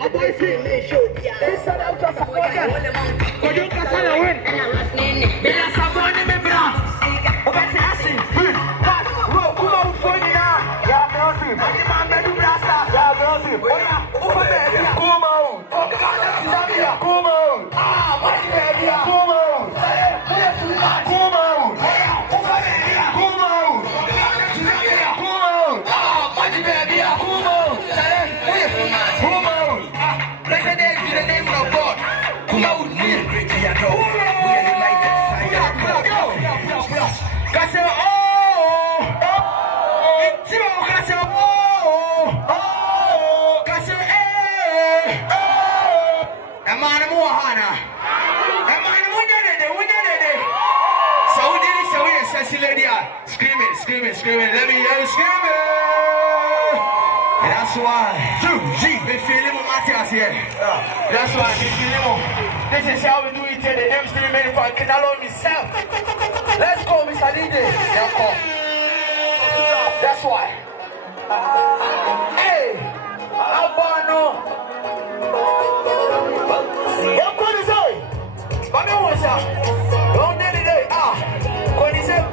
A boy saying they show. They said I'm just a boy. Could you catch on the win? They are someone in the block. Okay, Tassin. Pass. Kumawood for you now. Yeah, Melvin. And the man made you blast up. Yeah, Melvin. Oh, yeah. Over there. Kumawood. Oh, God, that's Zambia. Kumawood. Ah, my baby. Kumawood. Kumawood. Over there. Kumawood. Kumawood. Ah, my baby. Kumawood. Kumawood. Blessed is the name of God. Kumawood. We are united. Cause screaming. Let me hear you screaming. That's why. We feel him Matthias here. That's why we feel him. This is how we do it here. The name still remains for Kinalo himself. Let's go, Mr. DJ. That's why. Hey, Abano. What is it? What is it? Don't need it. What is it?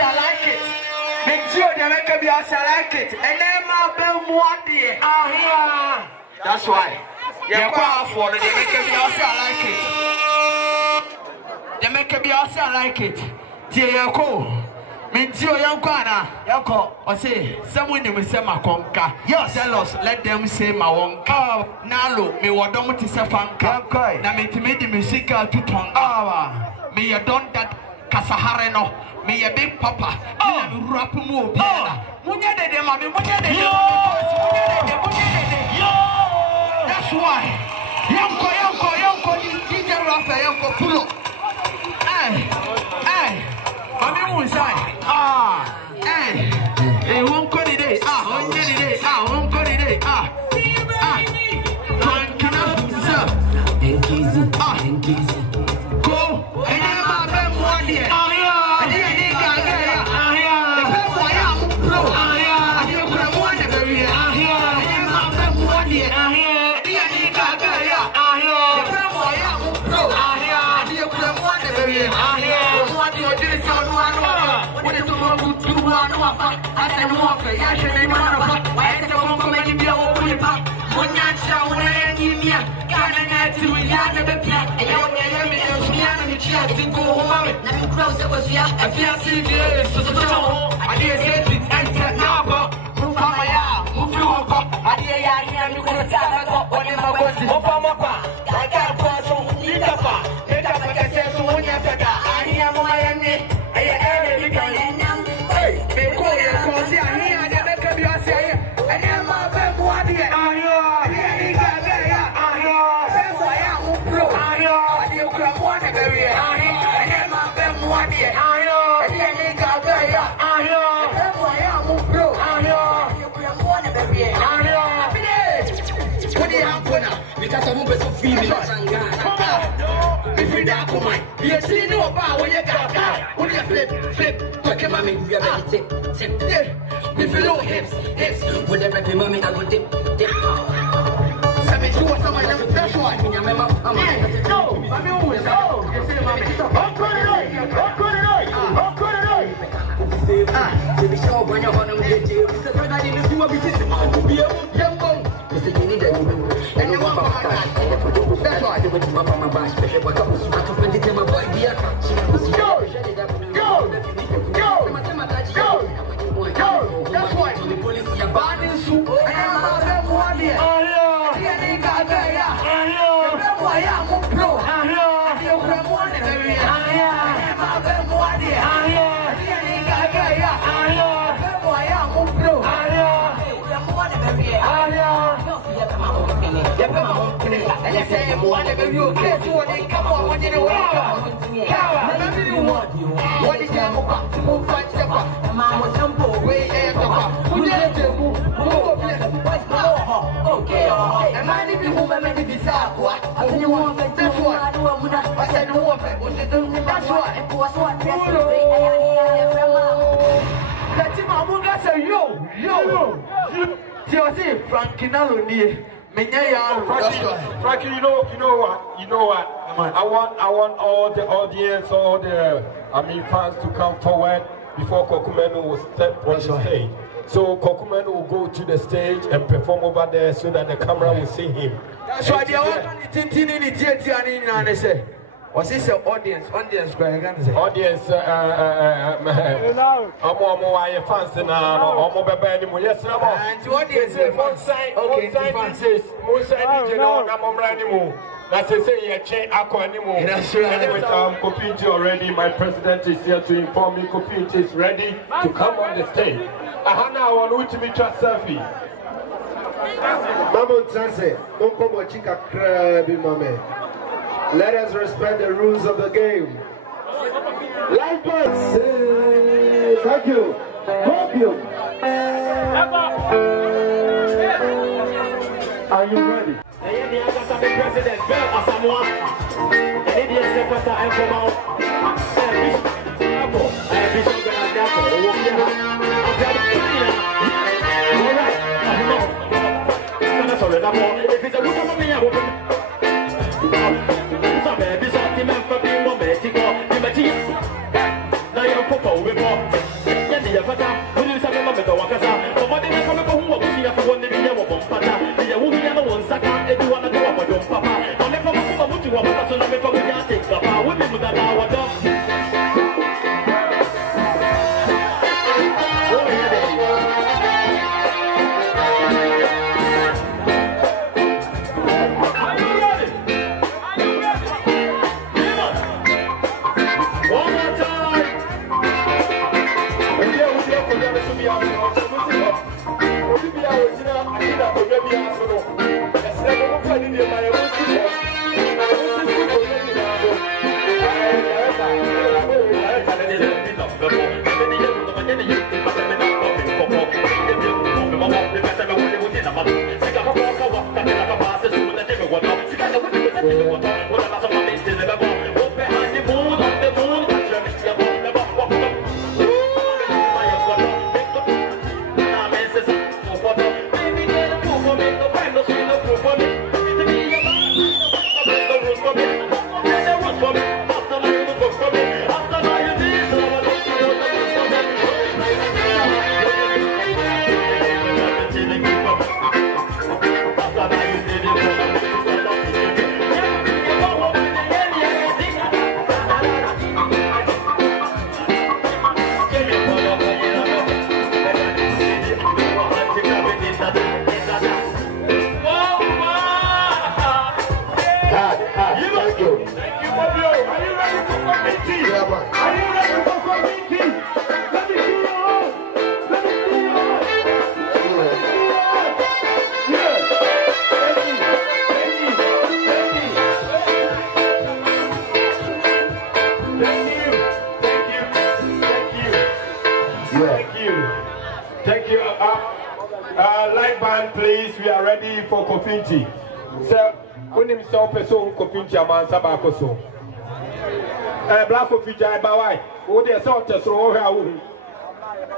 I like it. Make sure they make me I like it. And then my bell one day. That's why. You're quite for it. They make me I like it. They make me I like it. Dear Yako. Mentio Yankwana. Yako. Or say, someone will say my conca. Yes, zealous. Let them say my wonka. Nalo, me what don't say fanka. Na me to make the music to tongue. Me you don't that Casahareno. Me a big papa. Rap more. Munya de mami, munya de. That's why. Yanko, DJ Rafa, Yanko Pulo. Hey, Mami Musai. Hey, won't call it day. On the day. Won't call it day. TWAN Go. And I'm one day. Because I'm going to feel it. Come on. If you don't come on, you see no about when you got that. When you flip. Talk about me, you have a tip. If you know hips. Whatever the mommy, I will dip. Some is what someone else is fresh one. No, I'm always go. You see, mommy. To be sure when you're on them, it's a brother in the sewer, to be a young bone. You need a and you want that's why I do it my back, especially what comes to my boy. Go! That's why the police are banning soup. I am one year. Frankie, you know what? I want all the audience, all the fans to come forward before Kwaku Manu will step on the stage. So Kwaku Manu will go to the stage and perform over there so that the camera will see him. That's why they want to say. What's this audience? Audience, fans Kopinji already. My president is here to inform me Kopinji is ready to come on the stage. Ahana want to be just selfie. Let us respect the rules of the game. Lifeboats, thank you. Hope you. Are you ready? President Asamoah, Light band, please. We are ready for Kopinji. So, when himself person Kopinji aman sabako so. Black Kopinji by why? Oh, there's all the throw.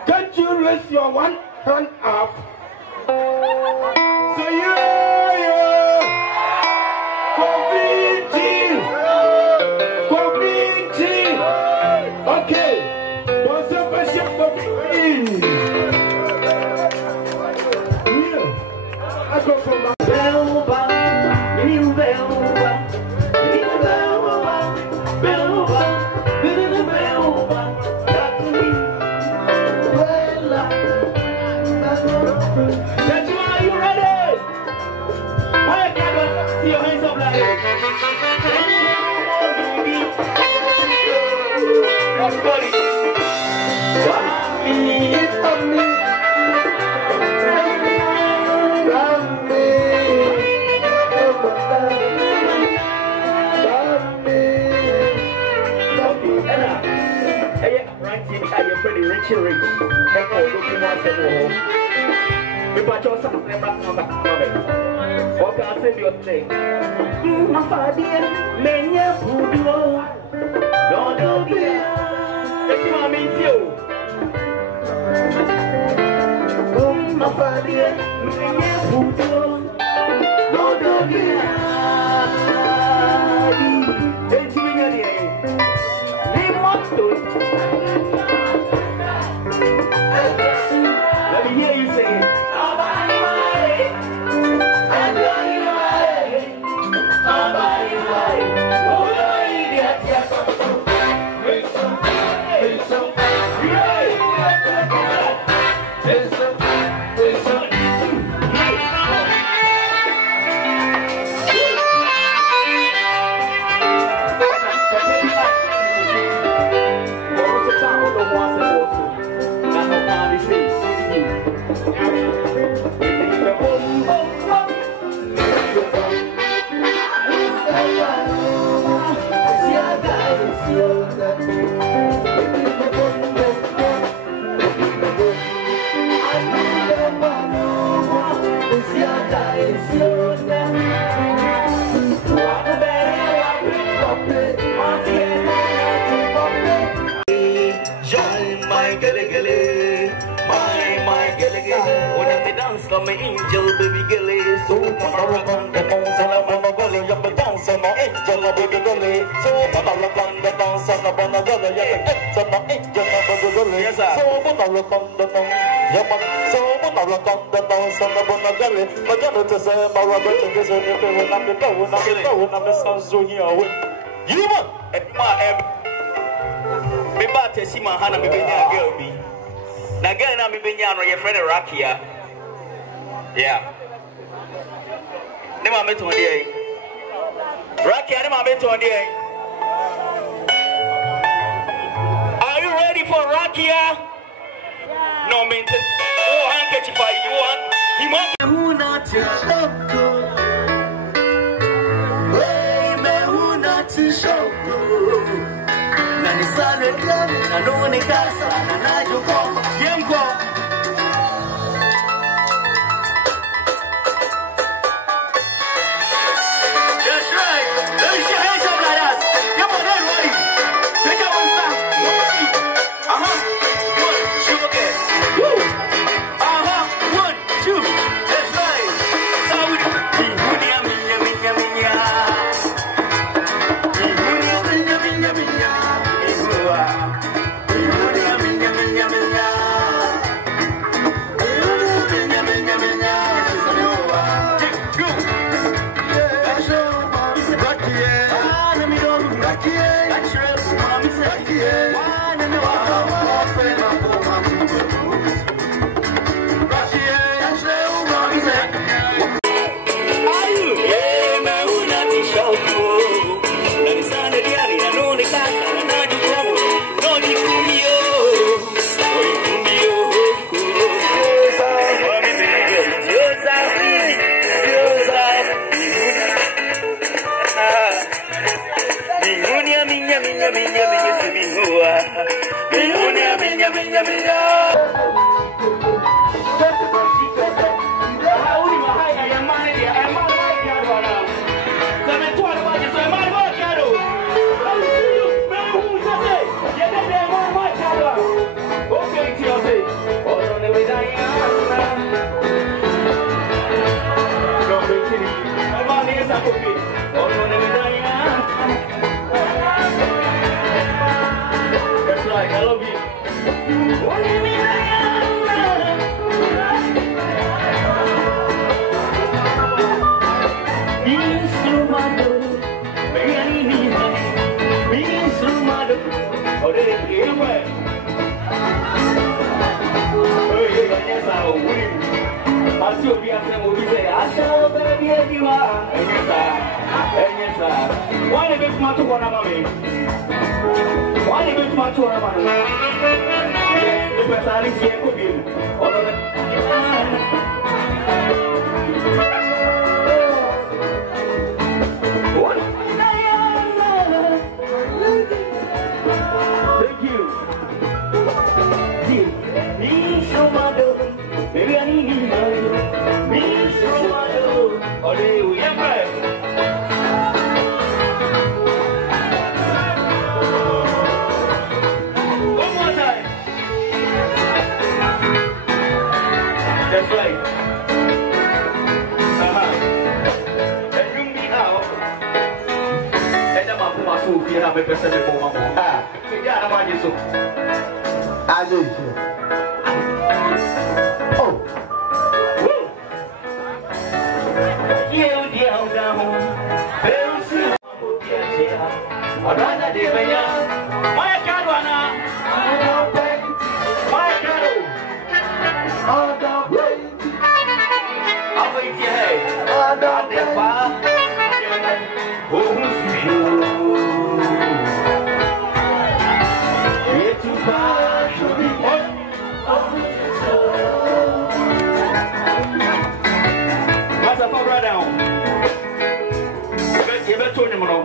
Can't you raise your one hand up? Say yeah, Kopinji, Kopinji. Okay. What's up, Kopinji? I go from the are you ready? I can't see your hands up like everybody. cherry. And all looking at the wall. We put your son in the back of the okay, I'll send you a thing. My father, many food. Don't be. If you want me to. My father, many food. Don't be. Let me hear you say it. My angel baby girl, so I'm the dance and I'm a girl, you're the dance and my angel baby girl, so I'm the dance and I'm a girl, you're the dance and my angel baby girl, yes sir. So I'm the dance, yeah man, so I'm the dance and I'm a girl, but you're the same, I'm a girl, this is the I'm the son, so here you man, me bat to see my hand, me be a girl be. Now girl, I'm be your friend Rakia. Yeah. Ne mame to ndie. Rakia ne mame to ndie. Are you ready for Rakia? No mente. Oh, handkerchief you want. He want who not to show. Way me who not to show. Na ni sale na no ni casa na juko. Yemko. I love you. Thank you. That's right. And you me out. And I'm a so if you have a person before Mama. Yeah, I'm on you so. I do. Oh. You deal down. Very soon. I'd rather do my Caruana. My Caru. I'll wait your head.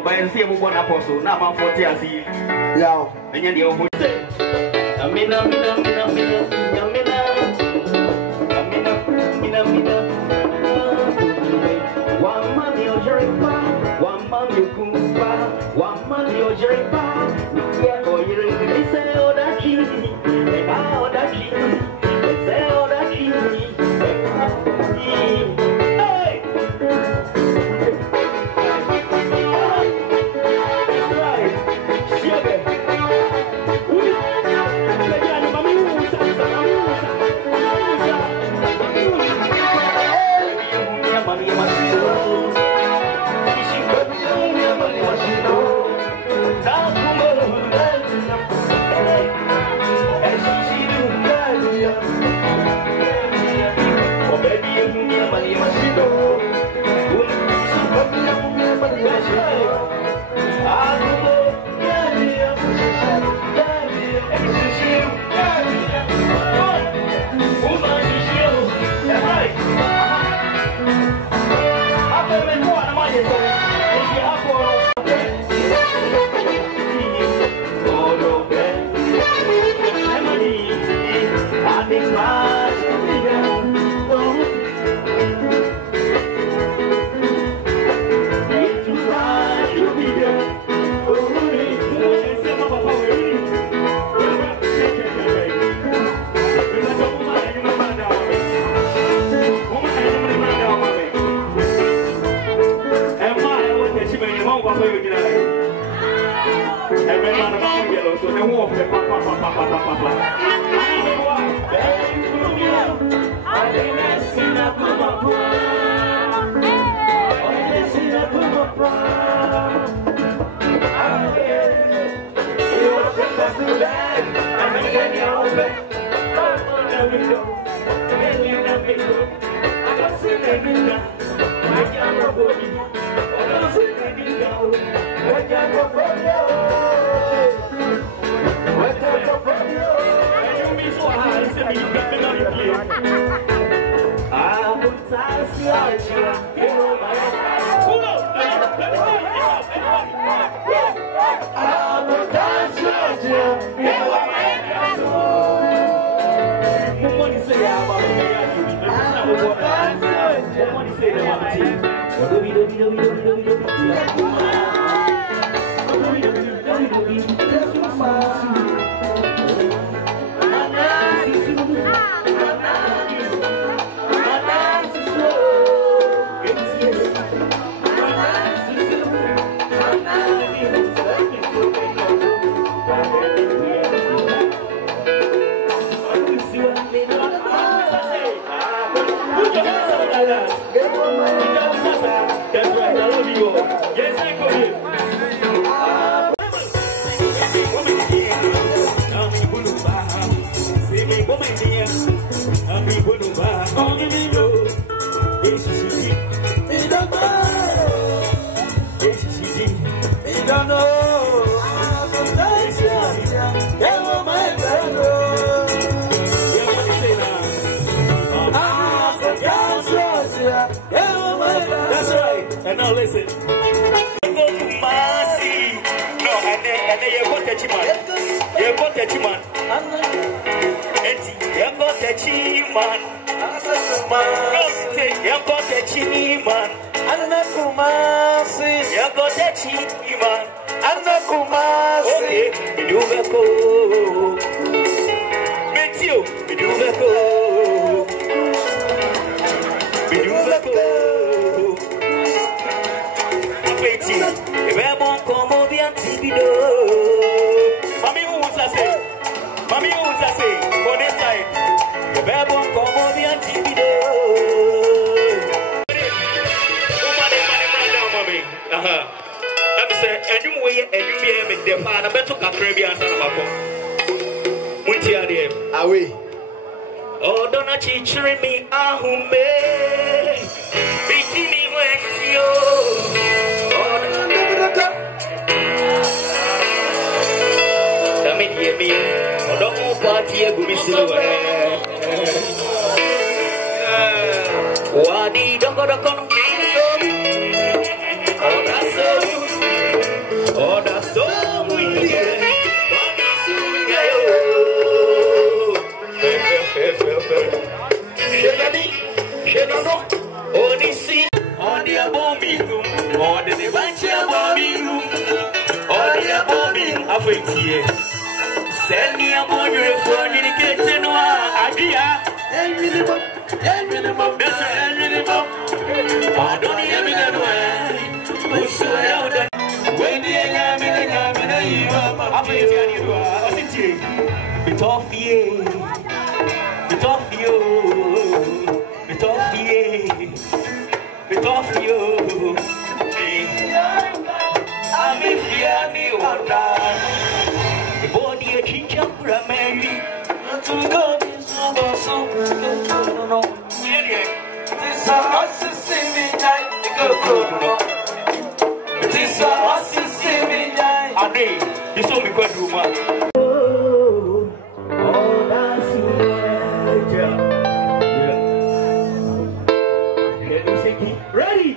And see one apostle, now I'm 40 as he. Yeah, and then the old Amina. One man, you're Jeripa, one man, you Kumpa, one man, you're Jeripa. Yeah, or you're in the cell that key, and all that key, the cell that key. That's right. And now listen. TV do. Mami who's a say, Mami who's a say, on this side. The baby won't come on the TV do. I'm saying, and you way, and you be the father, better to Caribbean son of a pop. Which are they? Away. Oh, don't teach me, Ahume. Beating me when you. Me, or don't move party, a good silver. Wadi don't go to come. Oh, that's so weird. Oh, this is on the bombing room, or the bunch of bombing room, or the bombing of it here. Send me a boy for me to get to know idea. And minimum. That's a minimum. I don't hear me that way. Who's so out there? When the young man, you are my baby. What's it? It's off here. It's off you. It's off here. It's off you. I'm a fear me one. Body a chicha Mary. To God is so no. This us to see me night. This us to see me night. Ade, this will be quite rumor. Oh, that's yeah. Ready?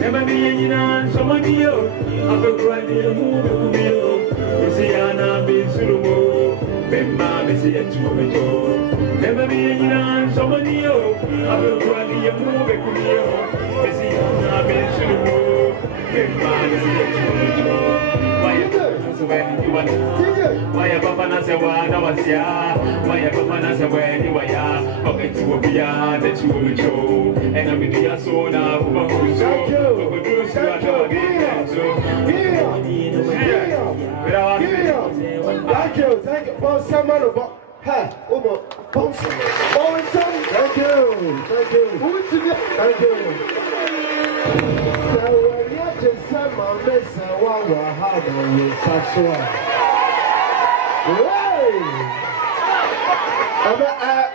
Never be in somebody else. I've been crying in a movie. You see, Anna be Sulumo. Bemma, Missy, and Chumajo. Never be in somebody else. I've been crying in a movie. You see, Anna be Sulumo. Bemma, Missy, and Chumajo. Why a papa Serwaa, no was ya? Why a papa Serwaa, you are ya? Okay, to be ya, that you will show. And I'm in the Asona, who will show. Thank you. For someone about her, thank you. So when you just said Maame Serwaa will have a sexual.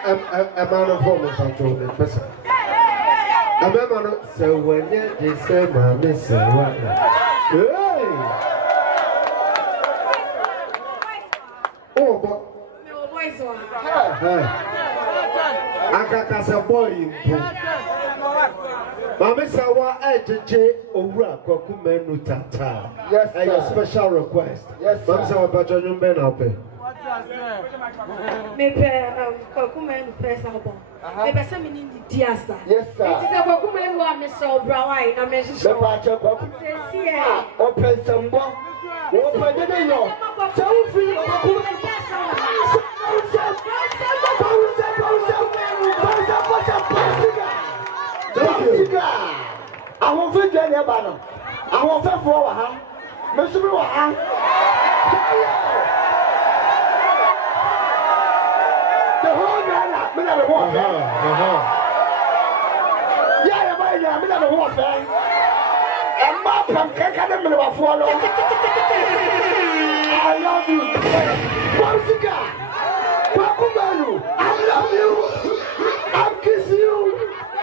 I'm a man of woman control the person. I'm a man of so when you just said Maame Serwaa. Oh, but I got a boy. Maame Serwaa, Owura Kwaku Manu tata. Yes, a special request. Yes, Maame Serwaa, but you men up there. Maybe Kwaku Manu first album. Maybe some in the Diasa. Yes, sir. It is a Kwaku Manu one, Mr. Brown. I'm a show. Open some more. Open the door. Don't feel I won't fit any banner. I won't fit for her. Mr. The whole Ghana, me never walk. Yeah, I'm never walk. And my pump can't follow. I love you. Bonsiga. Kwaku Manu. I love you. I'll kiss you.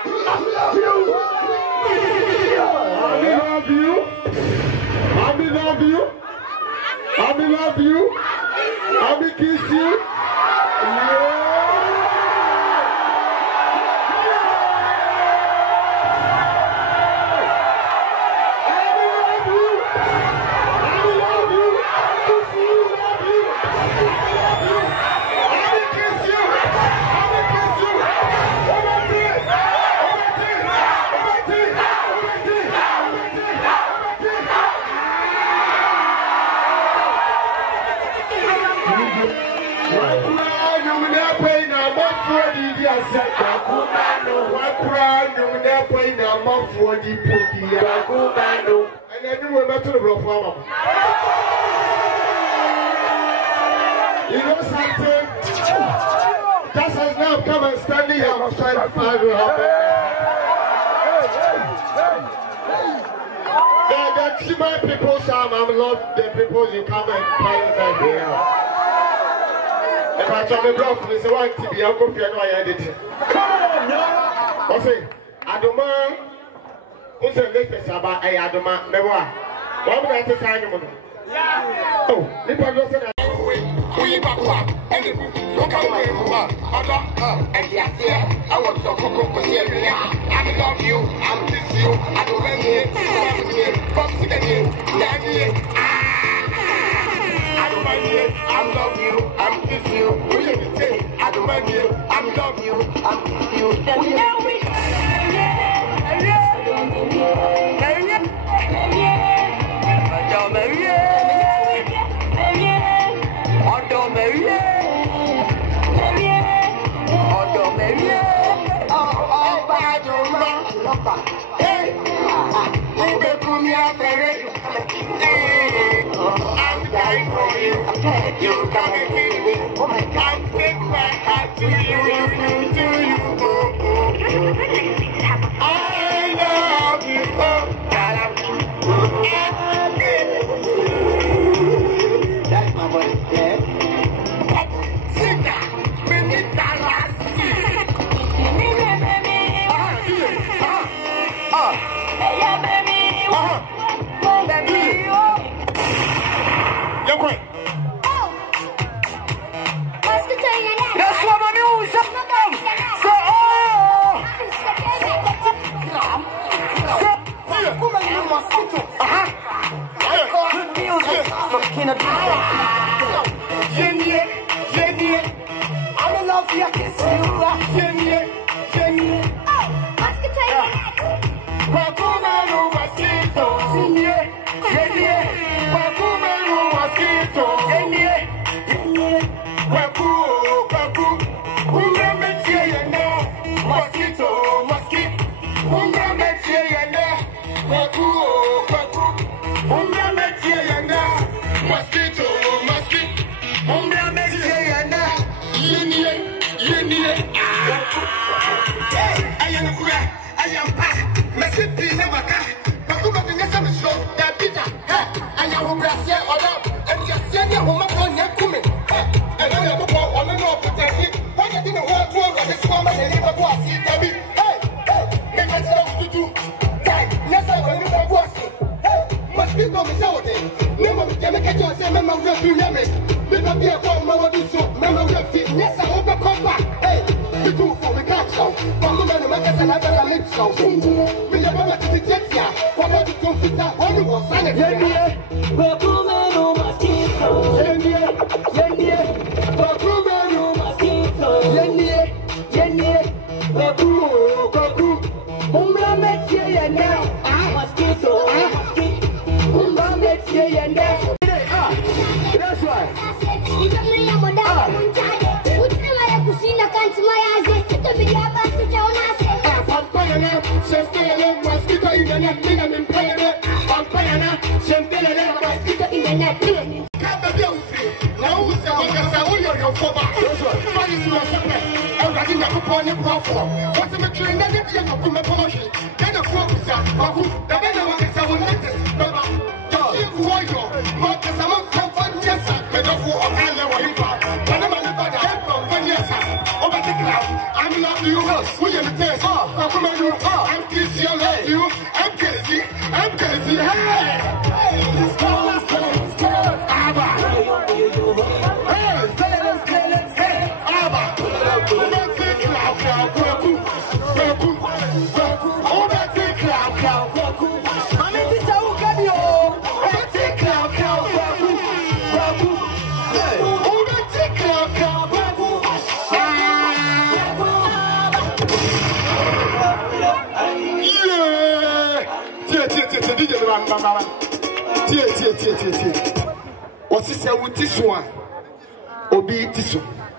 I love you. I will kiss you. And then you will not to the rough farmer. You know something? Just as now come and stand here, I'm trying to find you up. The Chima people, Sam, I love the people you come and find them here. If I try to block me, so I want to be a copy of my editing. What's it? I don't mind. Who's the latest about a Adoma? Never. Why would I take time? Oh, Nipa goes in. We back up. And look how we are. And yes, I want some cocoa for Syria. I love you. I'm kiss you. I don't want you. Come to the new. I don't want you. I love you. I'm kiss you. I don't want you. I love you. I'm kiss you. I'm dying for you. You come and feel me. I'm take my heart to you. I love you. That's my voice, yeah. That's what my music. mosquito, mosquito. Umbra metie yende, kwaku, kwaku. Umbra metie yende, mosquito, mosquito. Umbra metie yende, yenie. I am cry, I am back. Message never got. Kwaku Manu nyesa misho, da pita. I am Brazil oda, and just say ya woman on yakume. And I am on the north protect. Why you didn't want to over this woman and never go see Debbie? Hey, make us to do. Never when you go see. Must be no mistake. Never make it yourself, member of your Yemen. Never be a call, Mama do so, member of your feet. Yes, I hope I come back. Hey, you do for me catch out. Kwaku Manu make us another lips out. We never let it get ya. What about the computer? What you was signing? Kwaku Manu mosquito. Kwaku Manu mosquito. Kwaku. Umbra metie yende, mosquito. Umbra metie yende. That's right. I'm not you. William Tess. I'm Kissy. I love you. I'm Kissy. Hey, let's go. Abba. Hey, Abba. Tie. What's this? Obi tiso.